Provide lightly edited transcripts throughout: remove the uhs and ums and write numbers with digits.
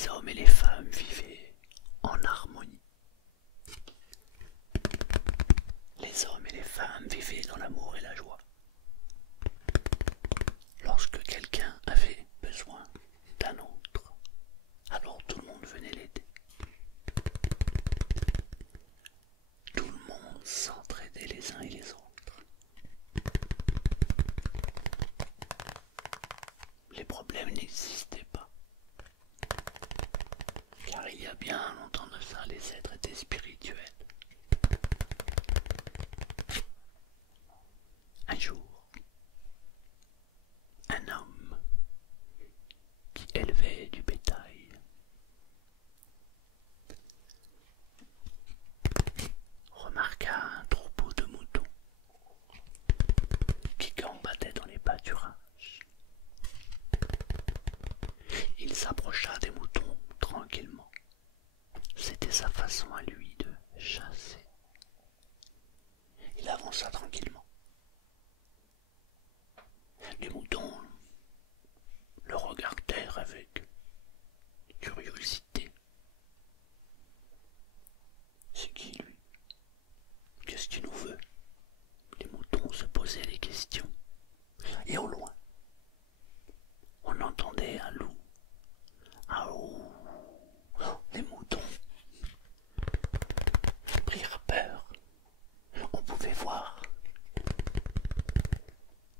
les hommes et les femmes vivaient en harmonie. Les hommes et les femmes vivaient dans l'amour et la joie. Lorsque quelqu'un avait besoin d'un autre, alors tout le monde venait l'aider. Tout le monde s'entraidait les uns et les autres. Les problèmes n'existaient pas. Car il y a bien longtemps de ça, les êtres étaient spirituels. Un jour, un homme qui élevait du bétail remarqua un troupeau de moutons qui gambattaient dans les pâturages. Il s'approcha des moutons tranquillement. C'était sa façon à lui de chasser. Il avança tranquillement. Les moutons le regardèrent avec curiosité. C'est qui lui? Qu'est-ce qu'il nous veut? Les moutons se posaient des questions. Et au loin, on entendait un loup. Ah ouh! Les moutons prirent peur. On pouvait voir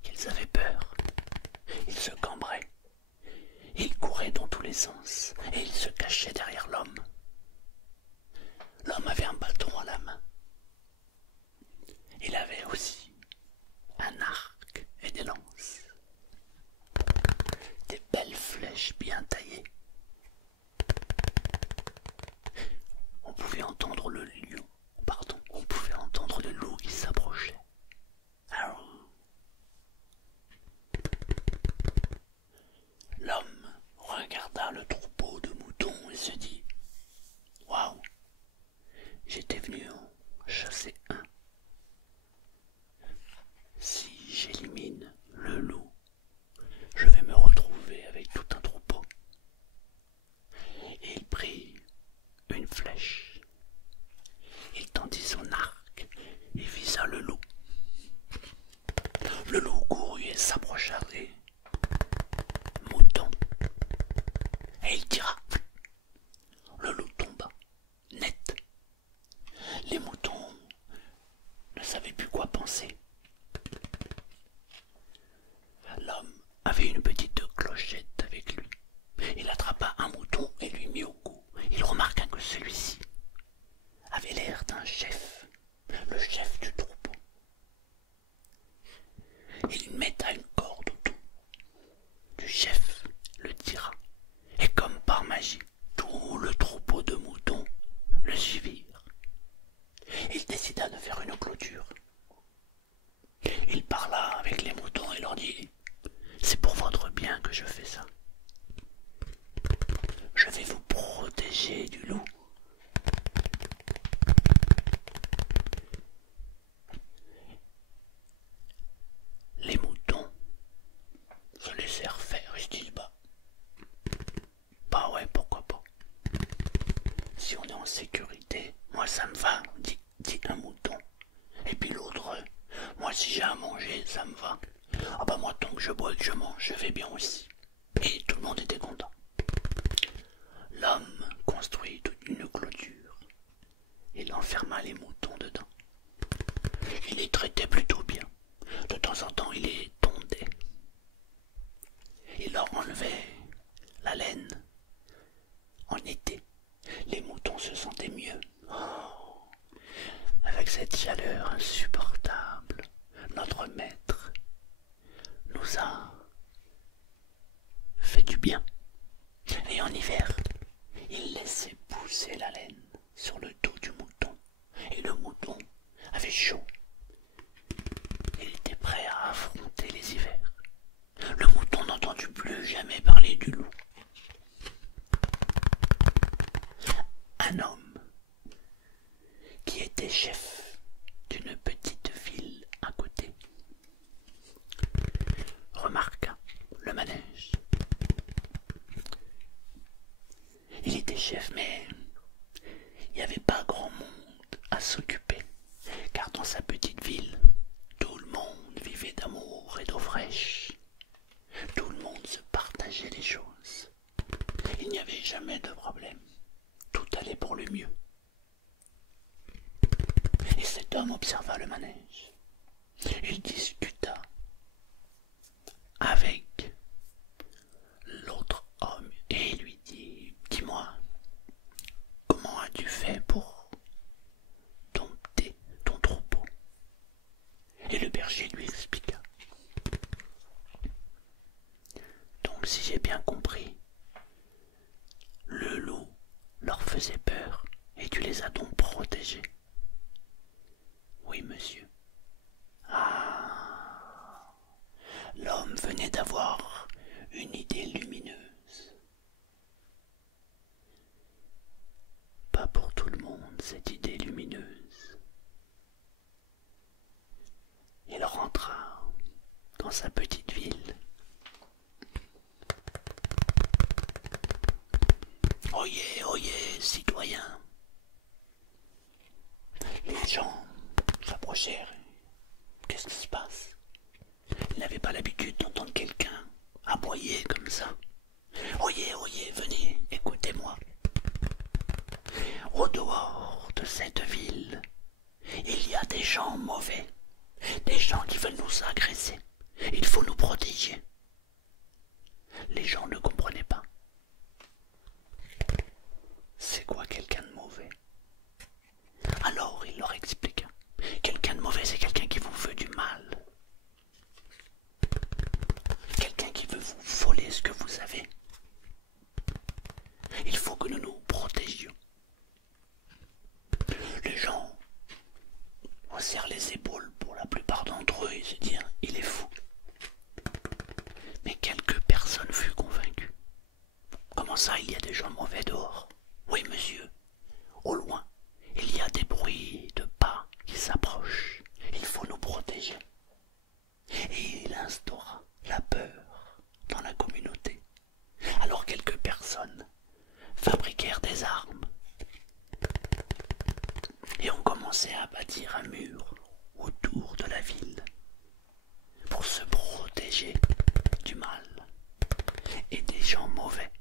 qu'ils avaient peur. Ils se cambraient. Ils couraient dans tous les sens et ils se cachaient derrière l'homme. L'homme avait un bâton à la main. Il avait aussi un arc et des lances. Des belles flèches bien taillées. On pouvait entendre on pouvait entendre le loup qui s'approchait. L'homme regarda le troupeau de moutons et se dit: waouh, j'étais venu en chasser un. Si j'élimine le loup, je vais me retrouver avec tout un troupeau. Et il prit une flèche. Il tendit son arc et visa le loup. Le loup courut et s'approcha des moutons. Et il tira. Le loup tomba, net. Les moutons ne savaient plus quoi penser. L'homme avait une petite clochette avec lui. Il attrapa un mouton et lui mit au cou. Il remarqua que celui-ci avait l'air d'un chef, le chef du troupeau. Il metta une corde au cou du chef, le tira, et comme par magie, tout le troupeau de moutons le suivirent. Il décida de faire une clôture. Il parla avec les moutons et leur dit: c'est pour votre bien que je fais ça. Je vais vous protéger du loup. Les moutons se laissèrent faire. Ils se disent: bah ouais, pourquoi pas. Si on est en sécurité, moi ça me va, dit un mouton. Et puis l'autre: moi si j'ai à manger, ça me va. Ah bah moi tant que je bois et que je mange, je vais bien aussi. Et tout le monde était content. L'homme construit une clôture. Il enferma les moutons dedans. Il les traitait plutôt bien. De temps en temps, il les tondait. Il leur enlevait la laine. En été, les moutons se sentaient mieux. Oh, avec cette chaleur insupportable, notre maître nous a fait du bien. Et en hiver, il laissait pousser la laine sur le dos du mouton. Et le mouton avait chaud. Il était prêt à affronter les hivers. Le mouton n'entendit plus jamais parler du loup. Un homme qui était chef d'une petite ville à côté remarqua le manège. chef, mais il n'y avait pas grand monde à s'occuper, car dans sa petite ville, tout le monde vivait d'amour et d'eau fraîche. Tout le monde se partageait les choses. Il n'y avait jamais de problème. Tout allait pour le mieux. Et cet homme observa le manège. Il discuta avec l'autre homme et lui dit: dis-moi, comment as-tu fait pour dompter ton troupeau? Et le berger lui expliqua. Donc, si j'ai bien compris, le loup leur faisait peur et tu les as donc protégés? Oui, monsieur. Ah, l'homme venait d'avoir une idée lumineuse. Pas pour tout le monde, cette idée lumineuse. Il rentra dans sa petite ville. Oyez, citoyens. Les gens s'approchèrent. Qu'est-ce qui se passe? Ils n'avaient pas l'habitude d'entendre quelqu'un aboyer comme ça. Oyez, venez, écoutez-moi. Au dehors de cette ville, il y a des gens mauvais, des gens qui veulent nous agresser. Il faut nous protéger. Les gens ne comprenaient pas. C'est quoi quelqu'un de mauvais? Alors il leur expliqua. Quelqu'un de mauvais, c'est quelqu'un qui vous veut du mal. Quelqu'un qui veut vous voler ce que vous avez. Il faut que nous nous protégions. Les gens haussèrent les épaules pour la plupart d'entre eux et se dirent: il est fou. Mais quelques personnes furent convaincues. Comment ça, il y a des gens mauvais dehors? Oui, monsieur. Au loin, il y a des bruits de pas qui s'approchent. Il faut nous protéger. Et il instaura la peur dans la communauté. Alors quelques personnes fabriquèrent des armes et ont commencé à bâtir un mur autour de la ville pour se protéger du mal et des gens mauvais.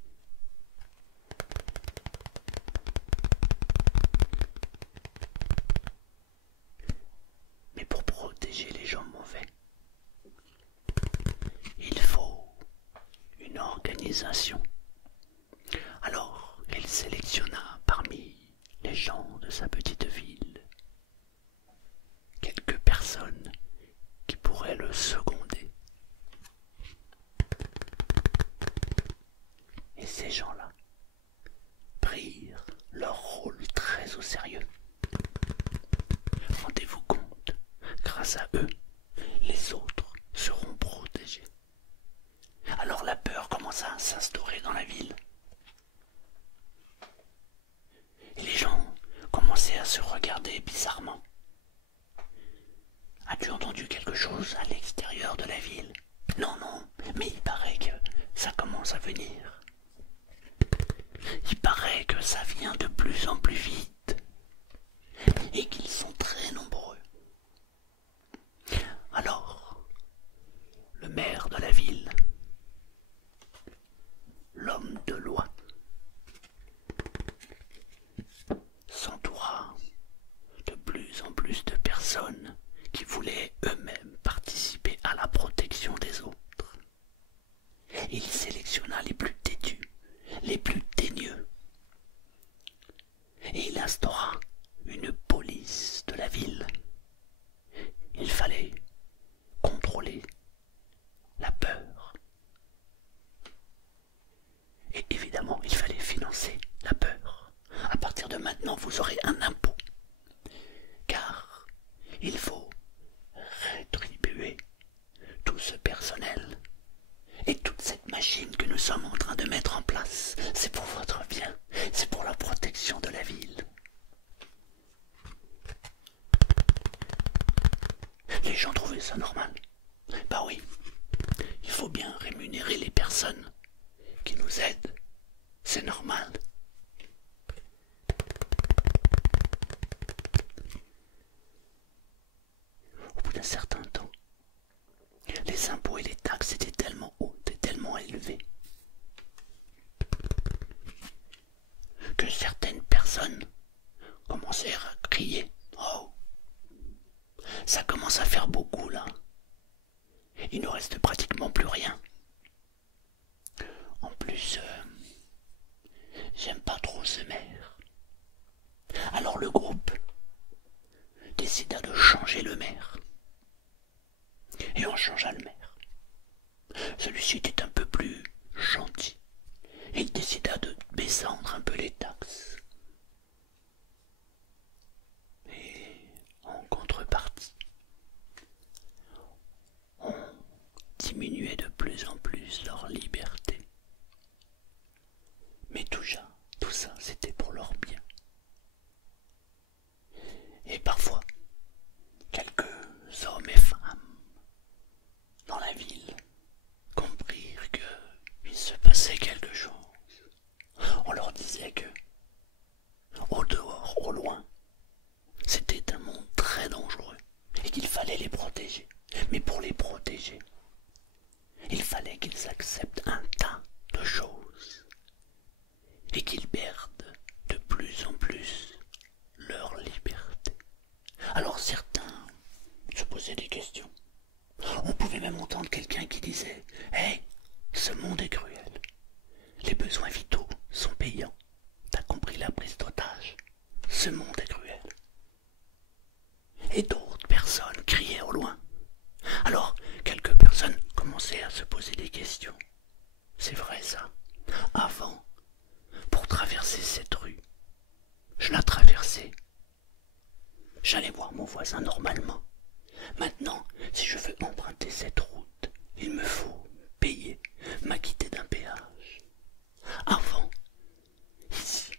Mais pour protéger les gens mauvais, il faut une organisation. Alors, il sélectionna parmi les gens de sa petite ville quelques personnes qui pourraient le seconder. Et ces gens-là prirent leur rôle très au sérieux. Rendez-vous compte, grâce à eux, les autres seront protégés. Alors la peur commença à s'instaurer dans la ville. Et les gens commençaient à se regarder bizarrement. As-tu entendu quelque chose à l'extérieur de la ville? Non, mais il paraît que ça commence à venir. Il paraît que ça vient de plus en plus vite et qu'ils sont très nombreux. Alors, le maire de la ville, l'homme de loi, s'entoura de plus en plus de personnes qui voulaient eux-mêmes participer à la protection des autres. Il sélectionna les plus têtus, les plus teigneux, et il instaura une police de la ville. Il fallait contrôler la peur. Et évidemment, il fallait financer la peur. À partir de maintenant, vous aurez un impôt. Car il faut rétribuer tout ce personnel et toute cette machine que nous sommes en train de mettre en place. C'est pour votre bien, c'est pour la protection de la ville. Les gens trouvaient ça normal. Bah oui, il faut bien rémunérer les personnes qui nous aident. C'est normal. que certaines personnes commencèrent à crier. Oh, ça commence à faire beaucoup là. Il ne reste pratiquement plus rien. En plus, j'aime pas trop ce maire. Alors le groupe décida de changer le maire. Et on changea le maire. Celui-ci était un peu plus gentil. Il décida de descendre un peu les taxes. Et en contrepartie, on diminuait de plus en plus leur liberté. Mais tout ça, c'était pour leur bien. Et parfois, quelques hommes et femmes dans la ville comprirent qu'il se passait quelque chose. On leur disait que, au dehors, au loin, c'était un monde très dangereux et qu'il fallait les protéger. Mais pour les protéger, il fallait qu'ils acceptent un tas de choses et qu'ils perdent de plus en plus leur liberté. Alors certains se posaient des questions. On pouvait même entendre quelqu'un qui disait « Hey, ce monde est cruel. Les besoins vitaux sont payants. T'as compris la prise d'otage? Ce monde est cruel. » Et d'autres personnes criaient au loin. Alors, quelques personnes commençaient à se poser des questions. C'est vrai ça. Avant, pour traverser cette rue, je la traversais. J'allais voir mon voisin normalement. Maintenant, si je veux emprunter cette route, il me faut payer, m'acquitter d'un péage. Avant, ici,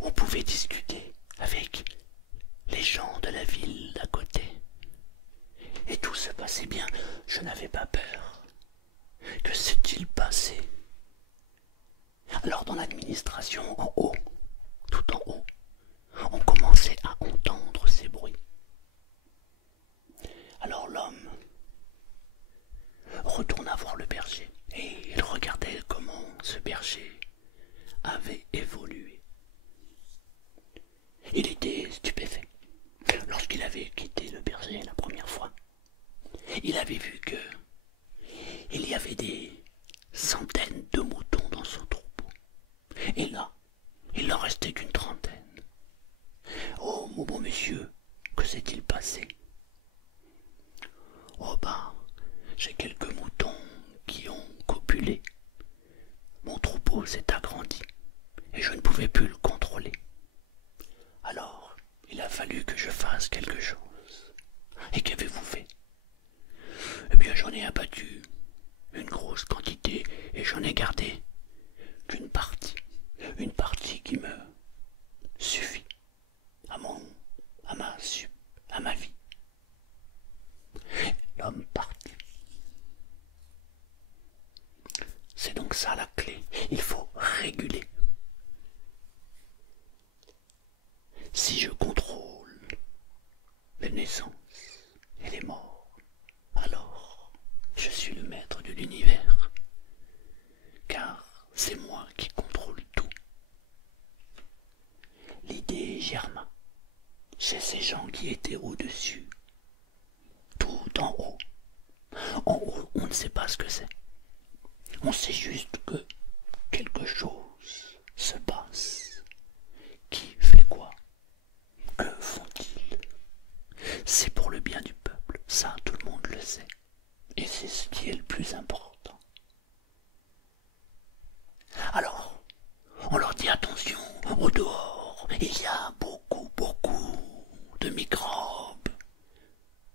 on pouvait discuter avec les gens de la ville d'à côté. Et tout se passait bien, je n'avais pas peur. Que s'est-il passé? Alors dans l'administration, en haut, tout en haut, on commençait à entendre ces bruits. Alors l'homme retourna voir le berger et il regardait comment ce berger avait évolué. Il était stupéfait. Lorsqu'il avait quitté le berger la première fois, il avait vu que il y avait des centaines de moutons dans son troupeau. Et là, il n'en restait qu'une trentaine. Oh, mon bon monsieur, que s'est-il passé? Oh bah, j'ai quelques moutons qui ont copulé. Mon troupeau s'est agrandi et je ne pouvais plus le contrôler. Alors, il a fallu que je fasse quelque chose. Et qu'avez-vous fait? Eh bien, j'en ai abattu une grosse quantité et j'en ai gardé qu'une partie. Une partie qui me suffit à ma vie. L'homme partit. C'est donc ça la clé. Il faut réguler. Si je contrôle les naissances et les morts, alors je suis le maître de l'univers. Car c'est moi qui contrôle tout. L'idée germa chez ces gens qui étaient au-dessus. Tout en haut. En haut, on ne sait pas ce que c'est. On sait juste que quelque chose se passe. Qui fait quoi? Que font-ils? C'est pour le bien du peuple, ça tout le monde le sait. Et c'est ce qui est le plus important. Alors, on leur dit attention, au dehors, il y a beaucoup de microbes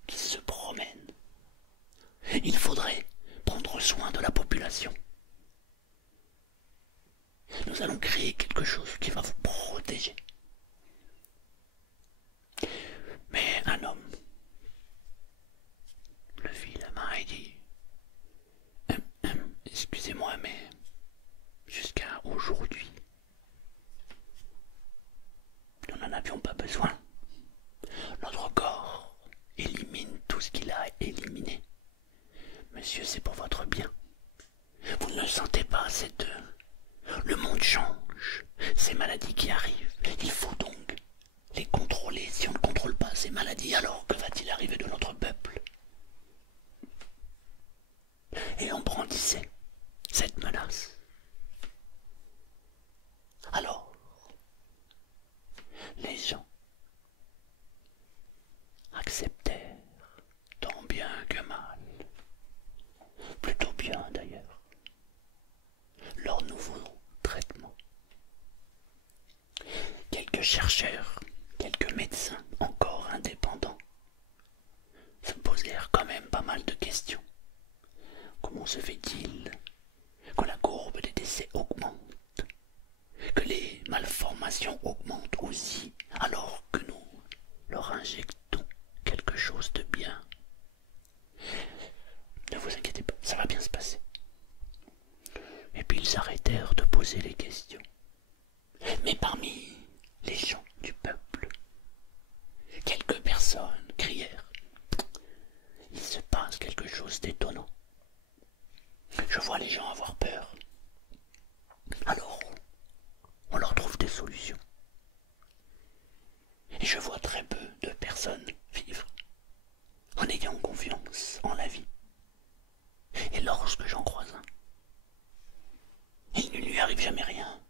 qui se promènent. Il faudrait prendre soin de la population. Nous allons créer quelque chose qui va vous protéger. Mais un homme le fit la main et dit excusez-moi, mais jusqu'à aujourd'hui, nous n'en avions pas besoin. Notre corps élimine tout ce qu'il a éliminé. Monsieur, c'est pour votre bien. Vous ne le sentez pas, le monde change. Ces maladies chercheurs, quelques médecins encore indépendants, se posèrent quand même pas mal de questions. Comment se fait-il que la courbe des décès augmente, que les malformations augmentent aussi, alors que nous leur injectons quelque chose de bien? Ne vous inquiétez pas, ça va bien se passer. Et puis ils arrêtèrent de poser les questions. Mais parmi les gens du peuple, quelques personnes crièrent: il se passe quelque chose d'étonnant. Je vois les gens avoir peur. Alors, on leur trouve des solutions. Et je vois très peu de personnes vivre en ayant confiance en la vie. Et lorsque j'en croise un, il ne lui arrive jamais rien.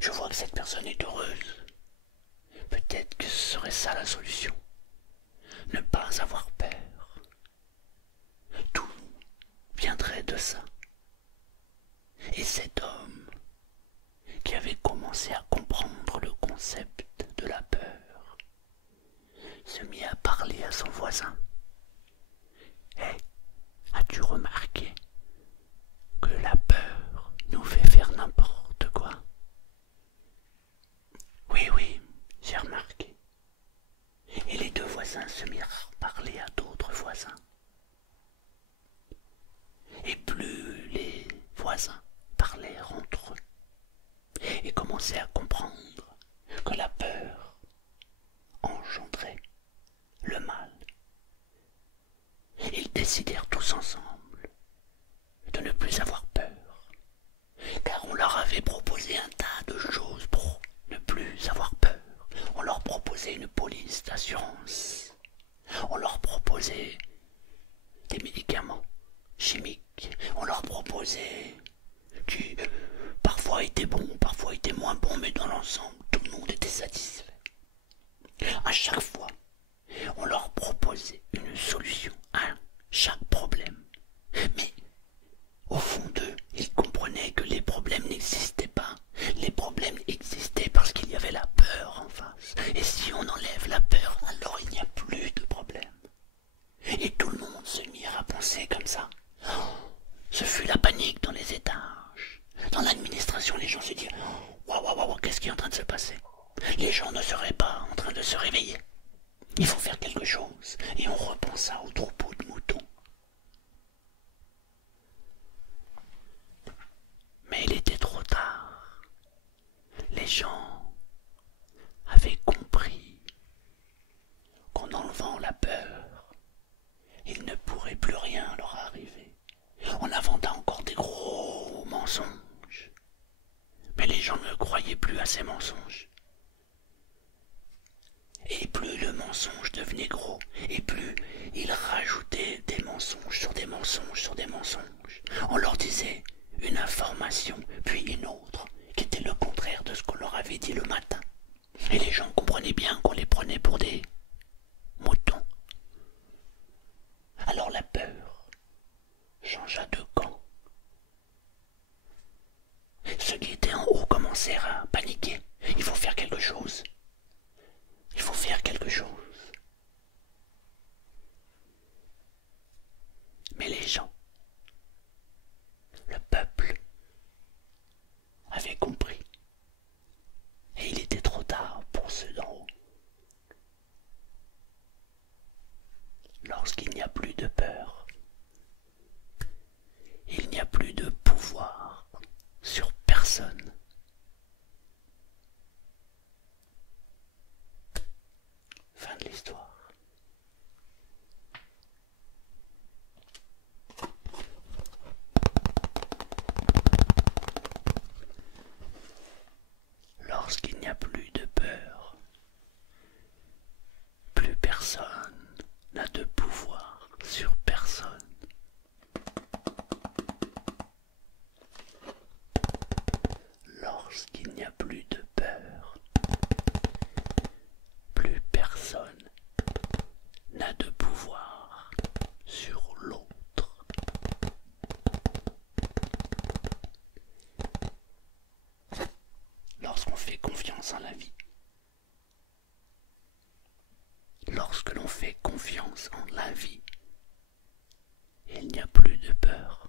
Je vois que cette personne est heureuse. Peut-être que ce serait ça la solution. Ne pas avoir peur. Tout viendrait de ça. Et cet homme, qui avait commencé à comprendre le concept de la peur, se mit à parler à son voisin. « Hé, as-tu remarqué que la peur nous fait faire n'importe quoi ?» ?»« Oui, oui, j'ai remarqué. » Et les deux voisins se mirent à parler à d'autres voisins. Et plus les voisins parlèrent entre eux et commençaient à comprendre que la peur engendrait le mal, ils décidèrent tous ensemble de ne plus avoir peur, car on leur avait proposé un tas de choses pour ne plus avoir peur. On leur proposait une police d'assurance, on leur proposait des médicaments chimiques, on leur proposait qui parfois étaient bons, parfois étaient moins bons, mais dans l'ensemble, tout le monde était satisfait. À chaque fois, on leur proposait une solution à chaque problème. Mais au fond d'eux, ils comprenaient que les problèmes n'existaient pas. Les problèmes existaient parce qu'il y avait la peur en face. Et si on enlève la peur, alors il n'y a plus de problème. Et tout le monde se mit à penser comme ça. Ce fut la panique dans les étages. Dans l'administration, les gens se dirent: waouh, waouh, waouh, qu'est-ce qui est en train de se passer? Les gens ne seraient pas en train de se réveiller. Il faut faire quelque chose. Et on repensa au troupeau de moutons. Mais il était trop tard. Les gens avaient compris qu'en enlevant la peur, il ne pourrait plus rien leur arriver. On inventa encore des gros mensonges. Mais les gens ne croyaient plus à ces mensonges. Et plus le mensonge devenait gros, et plus ils rajoutaient des mensonges sur des mensonges sur des mensonges. On leur disait une information, puis une autre, qui était le contraire de ce qu'on leur avait dit le matin. Et les gens comprenaient bien qu'on les prenait pour des moutons. Alors la peur changea de camp. Ceux qui étaient en haut commencèrent à paniquer. Il faut faire quelque chose. Il faut faire quelque chose. Mais les gens, le peuple, avait compris. Et il était trop tard pour ceux d'en haut. Lorsqu'il n'y a plus de peur, il n'y a plus de pouvoir sur personne. Fin de l'histoire. Lorsqu'il n'y a plus de peur, plus personne n'a de pouvoir sur personne. Lorsqu'il n'y a plus de peur, plus personne n'a de pouvoir sur l'autre. Lorsqu'on fait confiance en la vie, fait confiance en la vie. Il n'y a plus de peur.